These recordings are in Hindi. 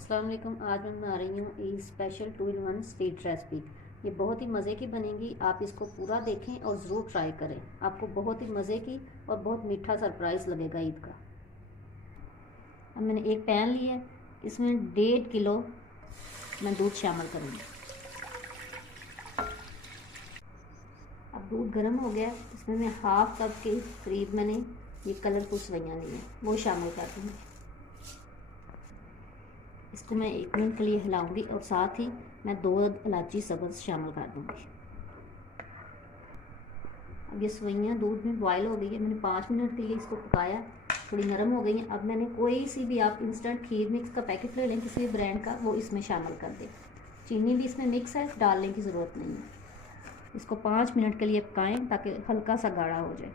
अस्सलाम वालेकुम। आज मैं बना रही हूँ ये स्पेशल 2 in 1 स्वीट रेसिपी। ये बहुत ही मज़े की बनेगी। आप इसको पूरा देखें और ज़रूर ट्राई करें। आपको बहुत ही मज़े की और बहुत मीठा सरप्राइज़ लगेगा ईद का। अब मैंने एक पैन लिया है, इसमें 1.5 किलो मैं दूध शामिल करूँगी। अब दूध गर्म हो गया, इसमें मैं हाफ कप के करीब मैंने ये कलरफुल सेवइयाँ ली हैं, वो शामिल कर दूँगी। इसको मैं 1 मिनट के लिए हिलाऊंगी और साथ ही मैं 2 इलायची सब्ज़ शामिल कर दूंगी। अब ये सेवइयाँ दूध में बॉयल हो गई है, मैंने 5 मिनट के लिए इसको पकाया, थोड़ी नरम हो गई है। अब मैंने कोई सी भी आप इंस्टेंट खीर मिक्स का पैकेट ले लें किसी भी ब्रांड का, वो इसमें शामिल कर दें। चीनी भी इसमें मिक्स है, डालने की ज़रूरत नहीं है। इसको 5 मिनट के लिए पकाएं ताकि हल्का सा गाढ़ा हो जाए।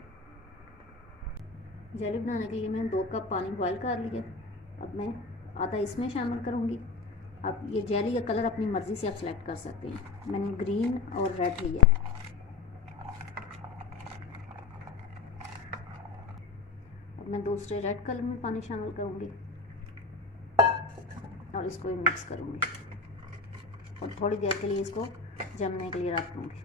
जेली बनाने के लिए मैंने 2 कप पानी बॉयल कर लिया। अब मैं आधा इसमें शामिल करूँगी। अब ये जेली का कलर अपनी मर्ज़ी से आप सेलेक्ट कर सकते हैं। मैंने ग्रीन और रेड लिया है। अब मैं दूसरे रेड कलर में पानी शामिल करूँगी और इसको भी मिक्स करूँगी और थोड़ी देर के लिए इसको जमने के लिए रख दूँगी।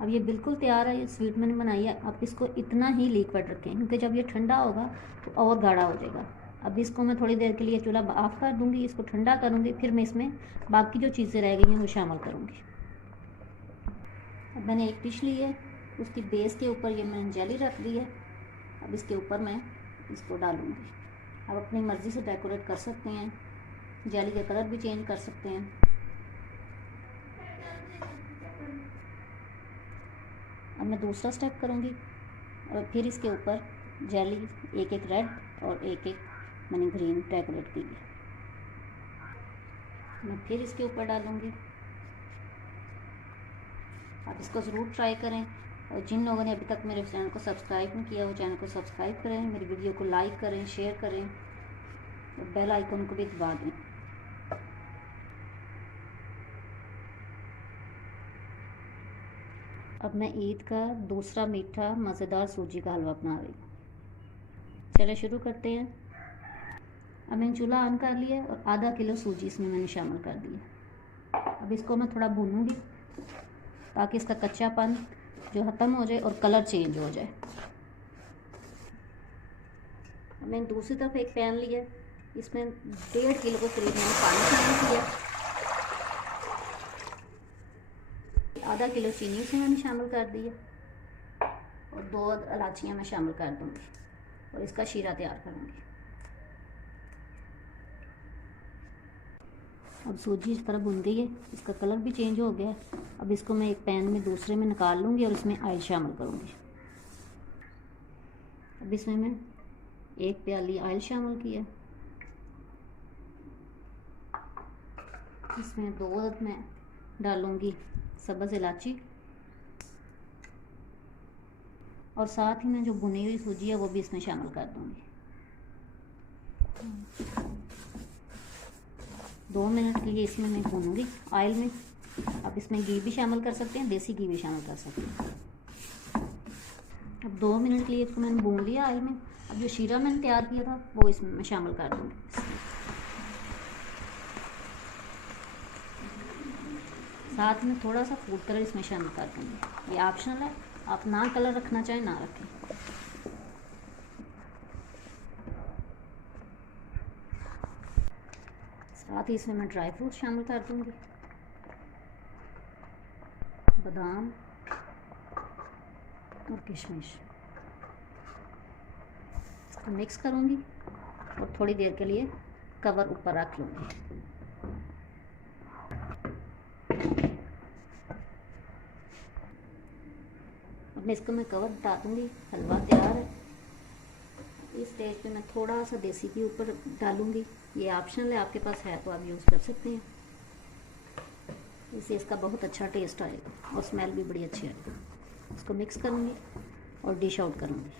अब ये बिल्कुल तैयार है। ये स्वीट मैंने बनाई है। आप इसको इतना ही लिक्विड रखें क्योंकि जब ये ठंडा होगा तो और गाढ़ा हो जाएगा। अब इसको मैं थोड़ी देर के लिए चूल्हा ऑफ कर दूंगी, इसको ठंडा करूंगी, फिर मैं इसमें बाकी जो चीज़ें रह गई हैं वो शामिल करूंगी। अब मैंने एक डिश ली है, उसकी बेस के ऊपर ये मैंने जेली रख दी है। अब इसके ऊपर मैं इसको डालूंगी। अब अपनी मर्ज़ी से डेकोरेट कर सकते हैं, जेली का कलर भी चेंज कर सकते हैं। अब मैं दूसरा स्टेप करूँगी और फिर इसके ऊपर जेली एक एक रेड और एक एक मैंने ग्रीन डेकोरेट की है, मैं फिर इसके ऊपर डालूँगी। आप इसको ज़रूर ट्राई करें और जिन लोगों ने अभी तक मेरे चैनल को सब्सक्राइब नहीं किया वो चैनल को सब्सक्राइब करें, मेरी वीडियो को लाइक करें, शेयर करें और बेल आइकन को भी दबा दें। अब मैं ईद का दूसरा मीठा मज़ेदार सूजी का हलवा बना रही हूँ। चलिए शुरू करते हैं। अब मैंने चूल्हा ऑन कर लिया और आधा किलो सूजी इसमें मैंने शामिल कर दिया। अब इसको मैं थोड़ा भूनूंगी ताकि इसका कच्चापन जो ख़त्म हो जाए और कलर चेंज हो जाए। अब मैंने दूसरी तरफ एक पैन लिया, इसमें 1.5 किलो के करीब मैंने पानी शामिल किया। आधा किलो चीनी इसमें मैंने शामिल कर दिया और 2 इलायचियाँ मैं शामिल कर दूँगी और इसका शीरा तैयार करूँगी। अब सूजी इस तरह भुन गई है, इसका कलर भी चेंज हो गया है। अब इसको मैं एक पैन में दूसरे में निकाल लूँगी और इसमें ऑयल शामिल करूँगी। अब इसमें मैं 1 प्याली ऑयल शामिल किया, इसमें 2 मैं डालूँगी सब्ज़ इलायची और साथ ही मैं जो भुनी हुई सूजी है वो भी इसमें शामिल कर दूँगी। 2 मिनट के लिए इसमें मैं भूनूंगी ऑयल में। अब इसमें घी भी शामिल कर सकते हैं, देसी घी भी शामिल कर सकते हैं। अब 2 मिनट के लिए इसको मैंने भून लिया ऑयल में। अब जो शीरा मैंने तैयार किया था वो इसमें मैं शामिल कर दूँगी। साथ में थोड़ा सा फूड कलर इसमें शामिल कर दूँगी। ये ऑप्शनल है, आप ना कलर रखना चाहें ना रखें। साथ ही इसमें मैं ड्राई फ्रूट शामिल कर दूँगी, बादाम और किशमिश। इसको मिक्स करूँगी और थोड़ी देर के लिए कवर ऊपर रख लूँगी। अब इसको मैं कवर हटा दूँगी। हलवा तैयार है। इस स्टेज पे मैं थोड़ा सा देसी घी ऊपर डालूँगी। ये ऑप्शनल है, आपके पास है तो आप यूज़ कर सकते हैं। इससे इसका बहुत अच्छा टेस्ट आएगा और स्मेल भी बड़ी अच्छी आएगी। इसको मिक्स करूँगी और डिश आउट करूँगी।